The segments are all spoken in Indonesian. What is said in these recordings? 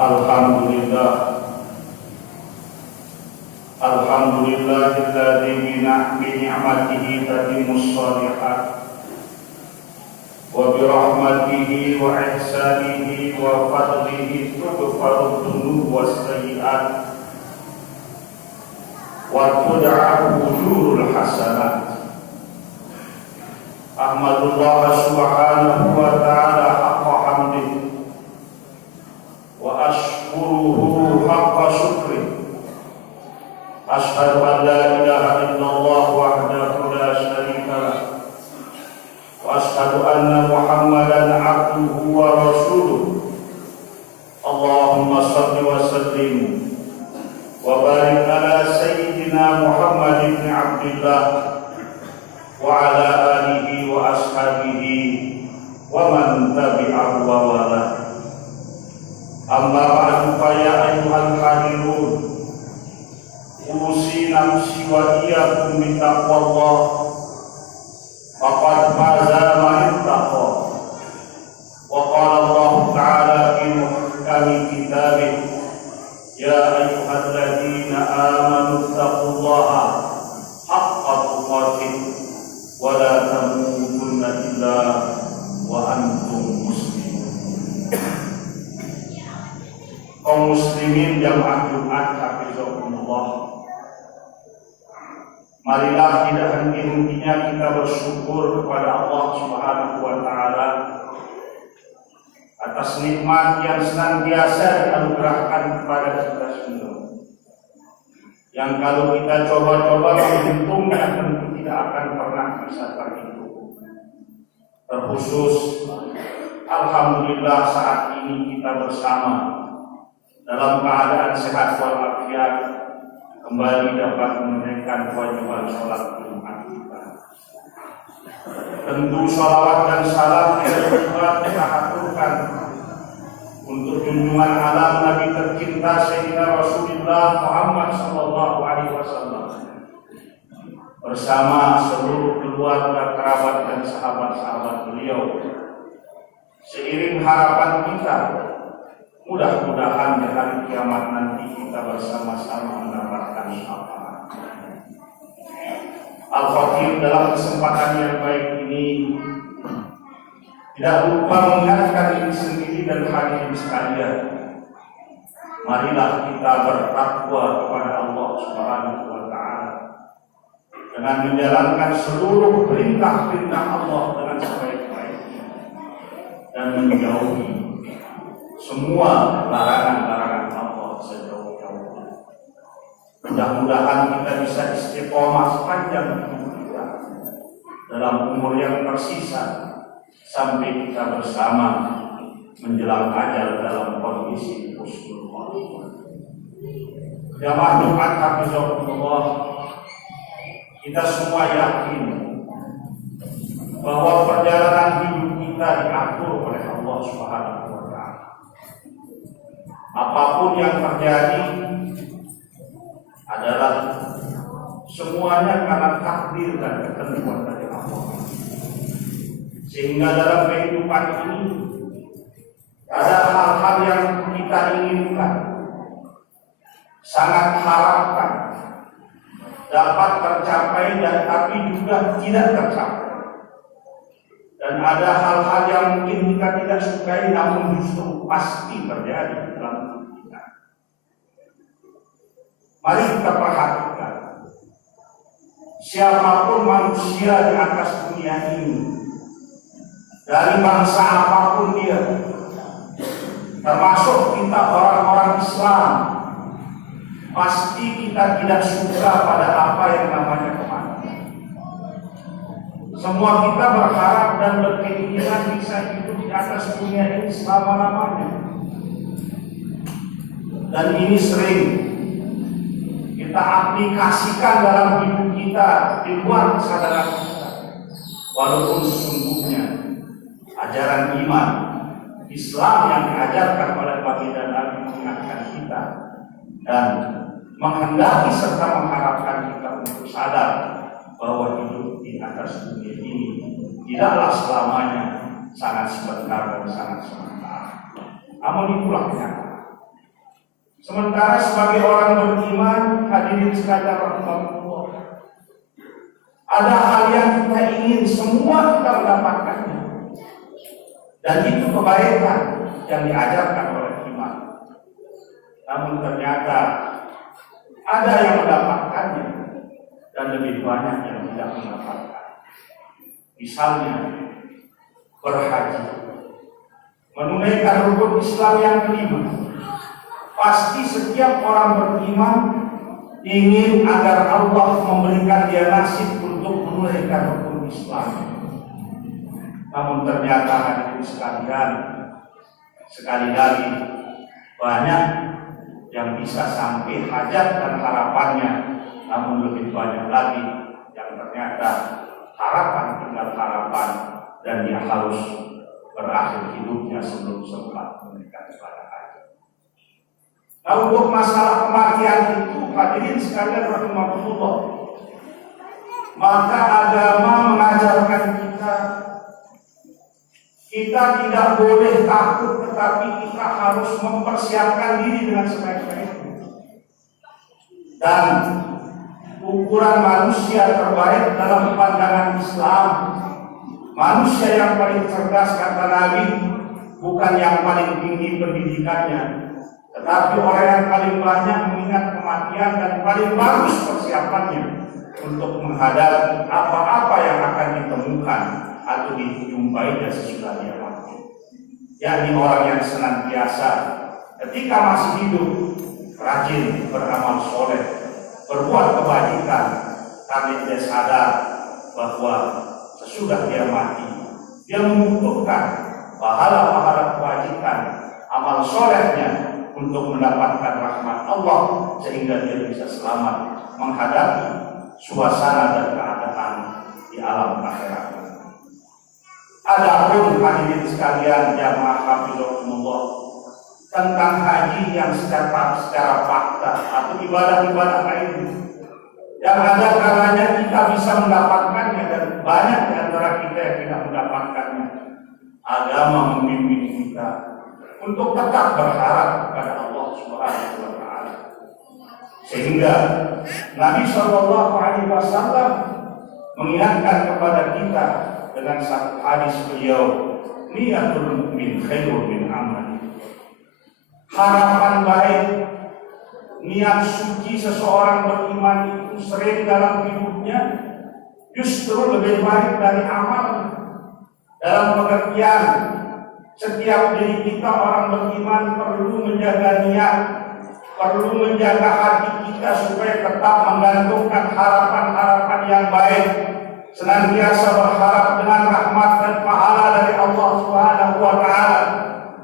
Alhamdulillah, alhamdulillahilladzi bi ni'matihi tatimmus shalihat wa bi rahmatihi wa ihsanihi wa fadlihi tughfaru dzunub was sayyi'at wa tud'afu ujurul hasanat. Ahmadullah subhanahu wa ta'ala haqqa hamdihi wa ashkuruhu haqqa syukri. Ashhadu an la ilaha illallah wahdahu la syarika lah wa ashhadu anna Muhammadan abduhu wa rasuluh. Allahumma shalli wa sallim wa barik ala sayyidina Muhammad ibn Abdillah wa ala alihi wa ashabihi wa man tabi'ahu wa wala. Amma ba'du fa ya ayyuhal hadirun, usi nafsi wa iyyakum bi taqwallah, faqad faza man ittaqa. Wa qala Allah ta'ala fi muhkami kitabih, ya ayyuhalladzina amanu taqullaha haqqa tuqatih wa la tamutunna illa wa antum muslimun. Kaum muslimin jamaah Jumat hafizakumullah, marilah tidak henti-hentinya kita bersyukur kepada Allah Subhanahu wa taala atas nikmat yang senantiasa dianugerahkan kepada kita semua, yang kalau kita coba-coba menghitungnya tentu tidak akan pernah bisa terhitung. Terkhusus alhamdulillah saat ini kita bersama dalam keadaan sehat walafiat kembali dapat menunaikan kewajiban sholat Jumat kita. Tentu sholawat dan salam yang juga kita aturkan untuk junjungan alam Nabi tercinta Sayyidina Rasulullah Muhammad sallallahu alaihi wasallam bersama seluruh keluarga, kerabat dan sahabat-sahabat beliau. Seiring harapan kita, mudah-mudahan di hari kiamat nanti kita bersama-sama mendapatkan syafaat. Al-Khatib dalam kesempatan yang baik ini tidak lupa mengingatkan diri sendiri dan hadirin sekalian. Marilah kita bertakwa kepada Allah Subhanahu wa taala dengan menjalankan seluruh perintah-perintah Allah dengan sebaik-baiknya dan menjauhi semua larangan-larangan Allah sejauh-jauhnya. Mudah-mudahan kita bisa istiqomah sepanjang hidup kita dalam umur yang tersisa sampai kita bersama menjelang ajal dalam kondisi husnul khotimah. Jamaah Jumat hafizakumullah, kita semua yakin bahwa perjalanan hidup kita diatur oleh Allah Subhanahu wa taala. Apapun yang terjadi adalah semuanya karena takdir dan ketentuan dari Allah. Sehingga dalam kehidupan ini ada hal-hal yang kita inginkan, sangat harapkan dapat tercapai dan tapi juga tidak tercapai. Dan ada hal-hal yang mungkin kita tidak sukai namun justru pasti terjadi dalam hidup kita. Mari kita perhatikan, siapapun manusia di atas dunia ini, dari bangsa apapun dia, termasuk kita orang-orang Islam, pasti kita tidak suka pada apa yang namanya kematian. Semua kita berharap dan berkeinginan bisa hidup di atas dunia ini selama-lamanya. Dan ini sering kita aplikasikan dalam hidup kita di luar kesadaran kita. Walaupun sesungguhnya ajaran iman Islam yang diajarkan oleh baginda Nabi mengingatkan kita dan menghendaki serta mengharapkan kita untuk sadar bahwa hidup di atas dunia ini tidaklah selamanya, sangat sebentar dan sangat sementara. Namun itulah kenyataan. Sementara sebagai orang beriman, hadirin sekalian rahimakumullah, ada hal yang kita ingin semua kita mendapatkannya, dan itu kebaikan yang diajarkan oleh iman. Namun ternyata ada yang mendapatkannya dan lebih banyak yang tidak mendapatkan. Misalnya berhaji, menunaikan rukun Islam yang kelima. Pasti setiap orang beriman ingin agar Allah memberikan dia nasib untuk menunaikan rukun Islam. Namun ternyata hadirin sekalian, sekali lagi banyak yang bisa sampai hajat dan harapannya, namun lebih banyak lagi yang ternyata harapan tinggal harapan dan dia harus berakhir hidupnya sebelum sempat menunaikan ibadah haji. Nah, untuk masalah kematian itu, hadirin sekalian rahimakumullah, maka agama mengajarkan kita tidak boleh takut, tetapi kita harus mempersiapkan diri dengan sebaik-baiknya. Dan ukuran manusia terbaik dalam pandangan Islam, manusia yang paling cerdas kata Nabi, bukan yang paling tinggi pendidikannya, tetapi orang yang paling banyak mengingat kematian dan paling bagus persiapannya untuk menghadapi apa-apa yang akan ditemukan atau dijumpainya sesudah dia mati. Yakni orang yang senantiasa ketika masih hidup rajin beramal soleh, berbuat kebajikan, karena dia sadar bahwa sesudah dia mati dia membutuhkan pahala-pahala kebajikan, amal solehnya untuk mendapatkan rahmat Allah sehingga dia bisa selamat menghadapi suasana dan keadaan di alam akhirat. Adapun hadirin sekalian jamaah hafizakumullah, tentang haji yang secara fakta atau ibadah-ibadah lain yang ada kalanya kita bisa mendapatkannya dan banyak di antara kita yang tidak mendapatkannya. Agama membimbing kita untuk tetap berharap kepada Allah Subhanahu wa taala. Sehingga Nabi sallallahu alaihi wasallam mengingatkan kepada kita dengan satu hadis beliau, niyatul mu'min khairun min amali. Harapan baik, niat suci seseorang beriman itu sering dalam hidupnya justru lebih baik dari amal. Dalam pengertian, setiap diri kita orang beriman perlu menjaga niat, perlu menjaga hati kita supaya tetap menggantungkan harapan-harapan yang baik, senantiasa berharap dengan rahmat dan pahala dari Allah Subhanahu wa taala,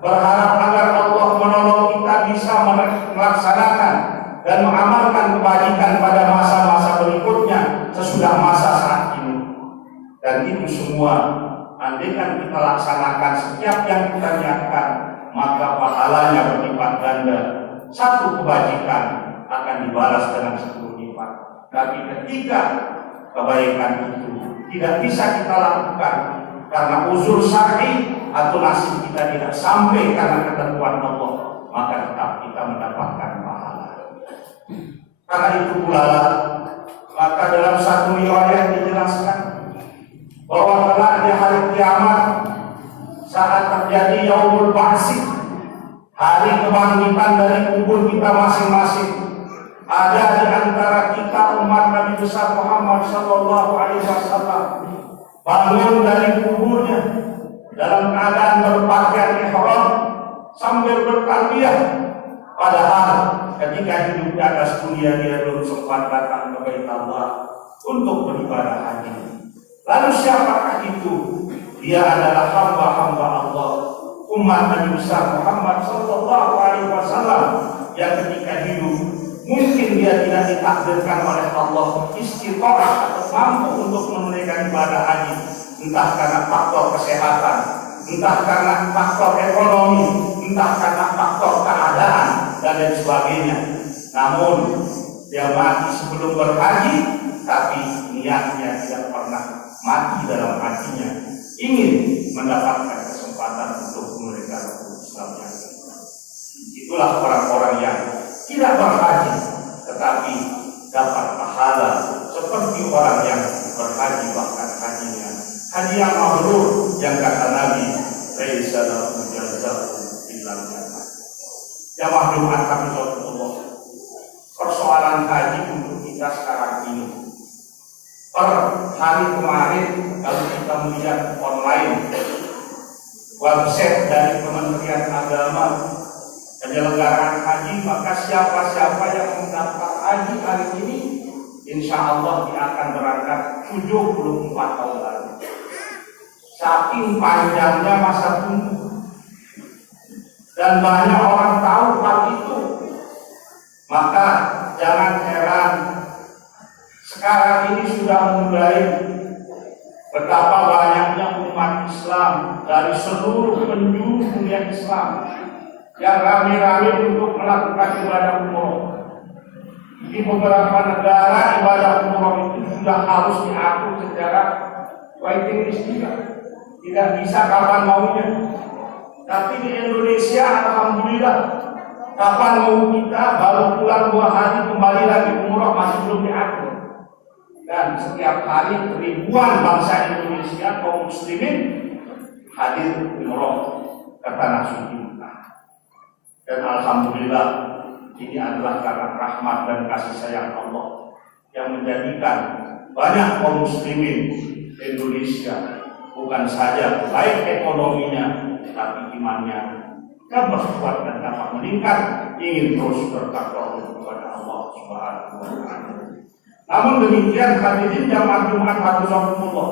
berharap agar Allah menolong kita bisa melaksanakan dan mengamalkan kebajikan pada masa-masa berikutnya sesudah masa saat ini. Dan itu semua andaikan kita laksanakan setiap yang kita niatkan, maka pahalanya berlipat ganda. Satu kebajikan akan dibalas dengan 10 lipat. Tapi ketika kebaikan itu tidak bisa kita lakukan karena uzur syar'i atau nasib kita tidak sampai karena ketentuan Allah, maka tetap kita mendapatkan pahala. Karena itu pula, maka dalam satu riwayat dijelaskan bahwa kelak di hari kiamat saat terjadi yaumul ba'si, hari kebangkitan dari kubur kita masing-masing, ada di antara kita umat Nabi besar Muhammad sallallahu alaihi wasallam bangun dari kuburnya dalam keadaan berpakaian ihram sambil bertalbiyah, padahal ketika hidup di atas dunia dia belum sempat datang ke Bait Allah untuk beribadah haji. Lalu siapakah itu? Dia adalah hamba-hamba Allah, umat Nabi besar Muhammad sallallahu alaihi wasallam yang ketika hidup mungkin dia tidak ditakdirkan oleh Allah istiqomah atau mampu untuk menunaikan ibadah haji, entah karena faktor kesehatan, entah karena faktor ekonomi, entah karena faktor keadaan dan lain sebagainya. Namun dia mati sebelum berhaji, tapi niatnya tidak pernah mati dalam hatinya, ingin mendapatkan kesempatan untuk menunaikan Islam. Itulah orang-orang yang tidak berhaji, tetapi dapat pahala seperti orang yang berhaji, bahkan hajinya haji yang mabrur, yang kata Nabi, laisa lahu jazaa'un illa jannah. Jamaah Jumat hafizahullah, persoalan haji untuk kita sekarang ini. Per hari kemarin kalau kita melihat online website dari Kementerian Agama penyelenggaraan haji, maka siapa-siapa yang mendaftar haji hari ini insya Allah dia akan berangkat 74 tahun lagi. Saking panjangnya masa tunggu dan banyak orang tahu hal itu, maka jangan heran sekarang ini sudah mulai betapa banyaknya umat Islam dari seluruh penjuru dunia Islam yang rame-rame untuk melakukan ibadah umroh. Di beberapa negara ibadah umroh itu sudah harus diatur secara waiting list juga. Tidak bisa kapan maunya. Tapi di Indonesia alhamdulillah kapan mau kita baru pulang 2 hari kembali lagi umroh masih belum diatur. Dan setiap hari ribuan bangsa Indonesia kaum muslimin hadir umroh ke tanah suci. Dan alhamdulillah ini adalah karena rahmat dan kasih sayang Allah yang menjadikan banyak kaum muslimin Indonesia bukan saja baik ekonominya tapi imannya tambah kuat dan dapat meningkat, ingin terus bertakwa kepada Allah Subhanahu wa taala. Namun demikian hadirin jamaah Jumat hafizahumullah,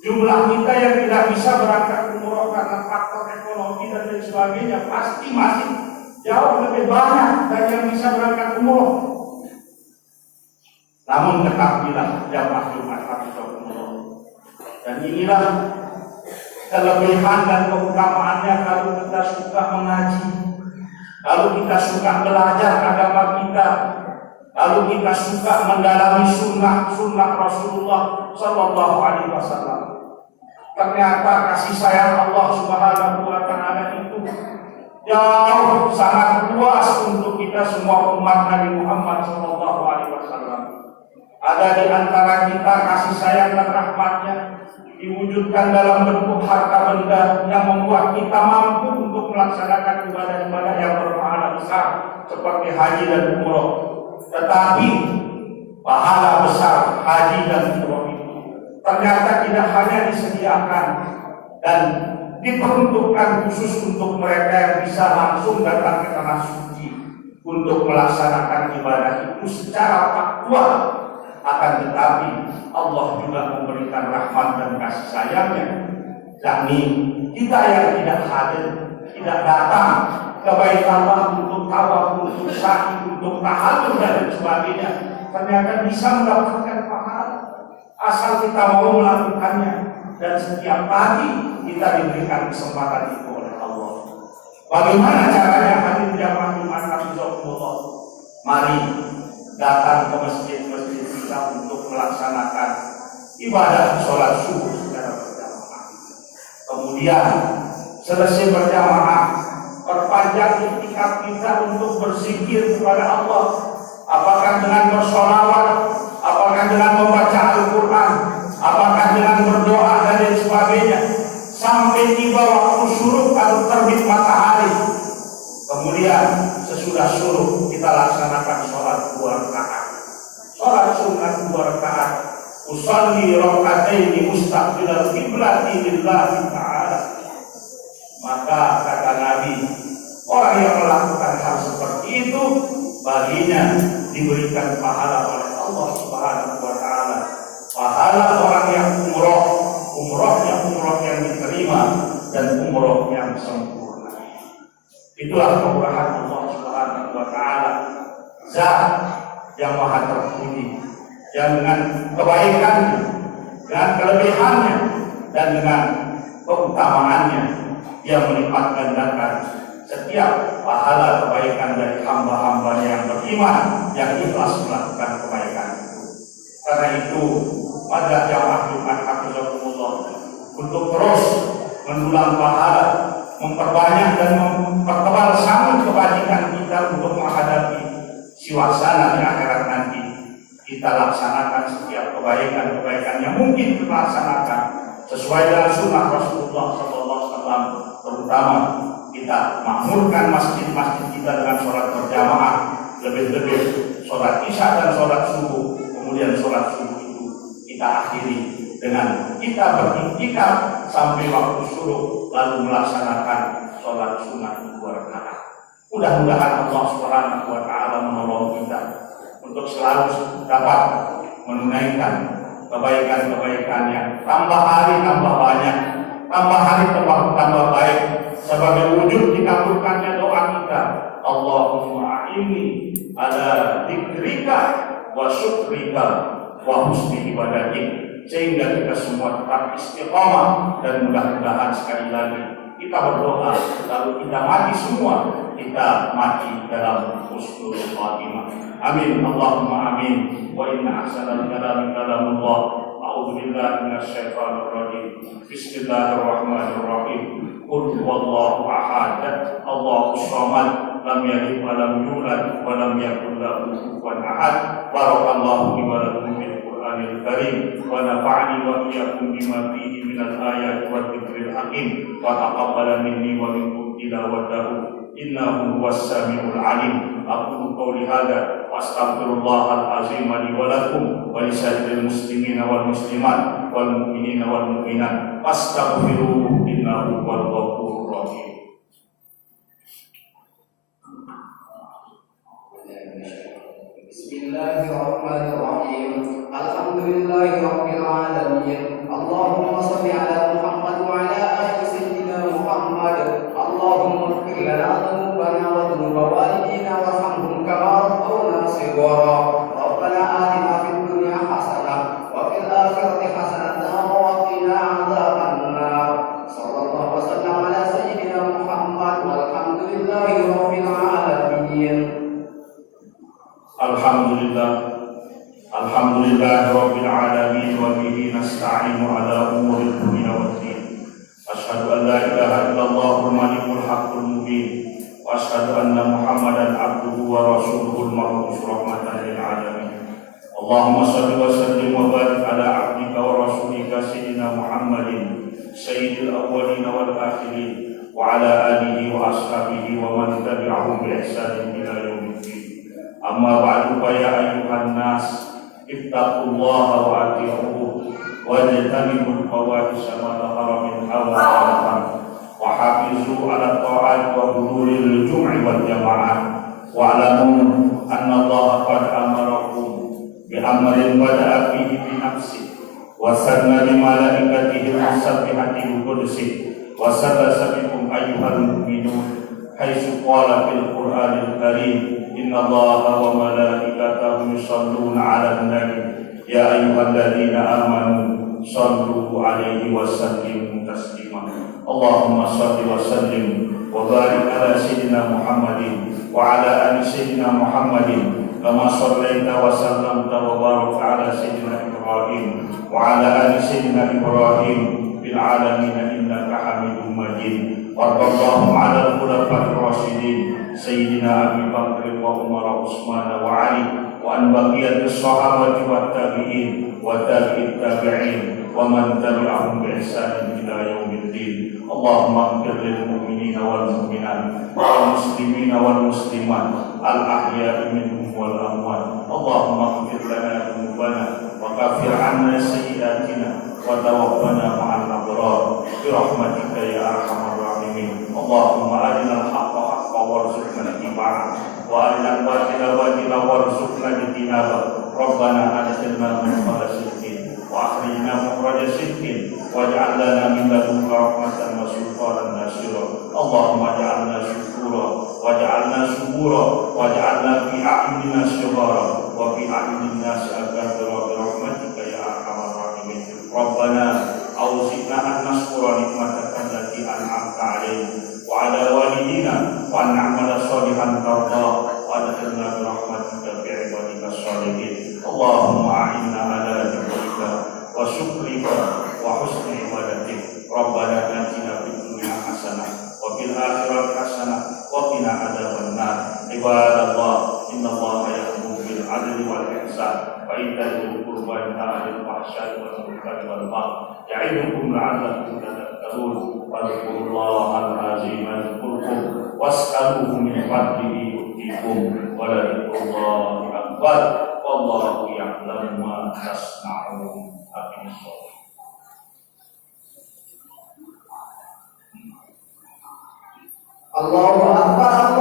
jumlah kita yang tidak bisa berangkat umroh karena faktor ekonomi dan lain sebagainya pasti masih jauh lebih banyak dari yang bisa berangkat umroh. Namun ketahuilah jamaah Jumat hafizahumullah, dan inilah kelebihan dan keutamaannya kalau kita suka mengaji, kalau kita suka belajar agama kita, kalau kita suka mendalami sunnah Rasulullah Sallallahu Alaihi Wasallam. Ternyata kasih sayang Allah Subhanahu Wa Taala itu jauh sangat luas untuk kita semua umat Nabi Muhammad Sallallahu Alaihi Wasallam. Ada di antara kita kasih sayang dan rahmatnya diwujudkan dalam bentuk harta benda yang membuat kita mampu untuk melaksanakan ibadah-ibadah yang berpahala besar seperti haji dan umroh. Tetapi pahala besar haji dan umroh itu ternyata tidak hanya disediakan dan diperuntukkan khusus untuk mereka yang bisa langsung datang ke tanah suci untuk melaksanakan ibadah itu secara faktual. Akan tetapi Allah juga memberikan rahmat dan kasih sayangnya, yakni kita yang tidak hadir, tidak datang ke Baitullah untuk tawaf, untuk sa'i, untuk tahajud dan sebagainya, ternyata bisa mendapatkan pahala asal kita mau melakukannya. Dan setiap pagi kita diberikan kesempatan itu oleh Allah. Bagaimana caranya hadir jamaah Jumat hafizahumullah? Mari datang ke masjid-masjid kita untuk melaksanakan ibadah sholat subuh secara berjamaah. Kemudian selesai berjamaah, perpanjang iktikaf kita untuk berzikir kepada Allah. Apakah dengan bersolawat, apakah dengan membaca Al-Quran, apakah dengan berdoa dan lain sebagainya, sampai tiba waktu syuruk atau terbit matahari. Kemudian sesudah syuruk kita laksanakan sholat 2 rakaat. Sholat sunat 2 rakaat. Usalli raka'ataini mustaqbilal qiblati lillahi ta'ala. Maka kata Nabi, orang yang melakukan hal seperti itu baginya diberikan pahala oleh Allah Subhanahu wa taala. Pahala orang yang umrohnya umroh yang diterima dan umroh yang sempurna. Itulah kemurahan Allah Subhanahu wa taala, Zat yang maha terpuji, yang dengan kebaikannya, dengan kelebihannya dan dengan keutamaannya dia melipat gandakan setiap pahala kebaikan dari hamba-hambanya yang beriman, yang ikhlas melakukan kebaikan itu. Karena itu pada jamaah Jumat hafizahumullah untuk terus mendulang pahala, memperbanyak dan mempertebal sambung kebajikan kita untuk menghadapi siwasana di akhirat nanti. Kita laksanakan setiap kebaikan-kebaikan yang mungkin kita laksanakan sesuai dengan sunnah Rasulullah SAW, terutama kita makmurkan masjid-masjid kita dengan sholat berjamaah, lebih-lebih sholat isya dan sholat subuh. Kemudian sholat subuh itu kita akhiri dengan kita beriktikaf sampai waktu suruh, lalu melaksanakan sholat sunat 2 rakaat. Mudah-mudahan Allah Subhanahu wa Ta'ala menolong kita untuk selalu dapat menunaikan kebaikan-kebaikan yang tambah hari tambah banyak, tambah hari tambah baik, sebagai wujud dikabulkannya doa kita. Allahumma a'inni ala dzikrika wa syukrika wa husni ibadatik, sehingga kita semua tetap istiqamah. Dan mudah-mudahan sekali lagi kita berdoa, lalu kita mati semua, kita mati dalam husnul khatimah. Amin, Allahumma amin. Wa inna ahsanal kalami kalamullah. A'udzu billahi minasyaitonir rajim. Bismillahirrahmanirrahim. Qul huwallahu ahad, Allahus samad, lam yalid wa lam yulad wa lam yakul lahu kufuwan ahad. Barakallahu li wa lakum bil Qur'anil Karim wa nafa'ani wa iyyakum bima fihi minal ayati wa dzikril hakim wa taqabbala minni wa minkum tilawatahu innahu huwas samiul alim. Aqulu qawli hadza wa astaghfirullahal azim li wa lakum wa lisairil muslimina wal muslimat wal mu'minina wal mu'minat fastaghfiruhu innahu huwal ghafurur rahim. Bismillahirrahmanirrahim. Alhamdulillahi rabbil alamin. Allahumma shalli ala Muhammad wa ala ali sayyidina Muhammad. Allahumma ighfir lana dhunubana wa dhunuba walidina warhamhum kama rabbawna shighara. Rabbana atina fid dunya hasanah wa fil akhirati hasanah wa qina adzabannar. Sallallahu wasallam ala sayyidina Muhammad walhamdulillahi rabbil alamin. Alhamdulillah rabbil alamin wa bihi nasta'inu ala umuril dunya waddin. Asyhadu an la ilaha illallahul malikul haqqul mubin wa asyhadu anna Muhammadan abduhu wa rasuluhul mab'uts rahmatan lil alamin. Allahumma shalli wa sallim wa barik ala abdika wa rasulika sayyidina Muhammadin sayyidil awwalin wal akhirin wa ala alihi wa ashabihi wa man tabi'ahum bi ihsanin ila yaumiddin. Amma ba'du, fa ya ayyuhan nas ittaqullaha wa ati'uhu wajtanibul fawahisha ma dhahara minha wa ma batan wa hafizu ala ta'at wa huduril jum'i wal jama'ah wa alamu anna Allah qad amarakum bi amrin bada'a fihi bi nafsi wa sanna bi malaikatihi al-musabbihati bi qudsi wa sallasa bikum ayyuhal mu'minun haitsu qala fil Qur'anil Karim inna Allaha wa malaikatahu yusholluna 'alan nabi ya ayyuhalladzina amanu shallu 'alaihi wa sallimu taslima. Allahumma shalli wa sallim wa barik ala sayyidina Muhammadin wa ala ali sayyidina Muhammadin kama shallaita wa sallamta wa barakta ala sayyidina Ibrahim wa ala ali sayyidina Ibrahim fil 'alamin innaka Hamidum Majid. Warḍallahu 'alal khulafa'ir rasyidin sayyidina Abi Bakr wa Umar wa Utsman wa Ali wa an baqiyatis sahabati wat tabi'in wa tabi'it tabi'in wa man tabi'ahum bi ihsanin ila yaumiddin. Allahumma ighfir lil mu'minina wal mu'minat wal muslimina wal muslimat al ahya'i minhum wal amwat. Allahumma ighfir lana dhunubana wa kaffir 'anna sayyi'atina wa tawaffana ma'al abrar bi rahmatika ya arhamar rahimin. Allahumma arinal haqqa haqqan warzuqna ittiba'ah wa arinal batila batila warzuqna ijtinabah. Rabbana adkhilna mudkhala sidqin wa akhrijna mukhraja sidqin waj'al lana min ladunka rahmatan wa sultanan nasira. Allahumma ij'alna syukura waj'alna subura waj'alna fi a'yunina syuhara wa fi a'yunin nasi akthara bi rahmatika ya arhamar rahimin. Rabbana awzi'na an nashkura nikmataka allati an'amta 'alaina wa 'ala walidina wa an na'mala shalihan tardah wa adkhilna bi rahmatika fi 'ibadika shalihin. Allahumma a'inna 'ala dzikrika wa syukrika wa husni ibadatika وإن تجدوا القربى ينهى عن الفحشاء والمنكر والبغي يعظكم لعلكم تذكرون واذكروا الله العظيم يذكركم واسألوه من فضله يؤتيكم ولذكر الله أكبر والله يعلم ما تصنعون. أقم الصلاة. Allahu Akbar.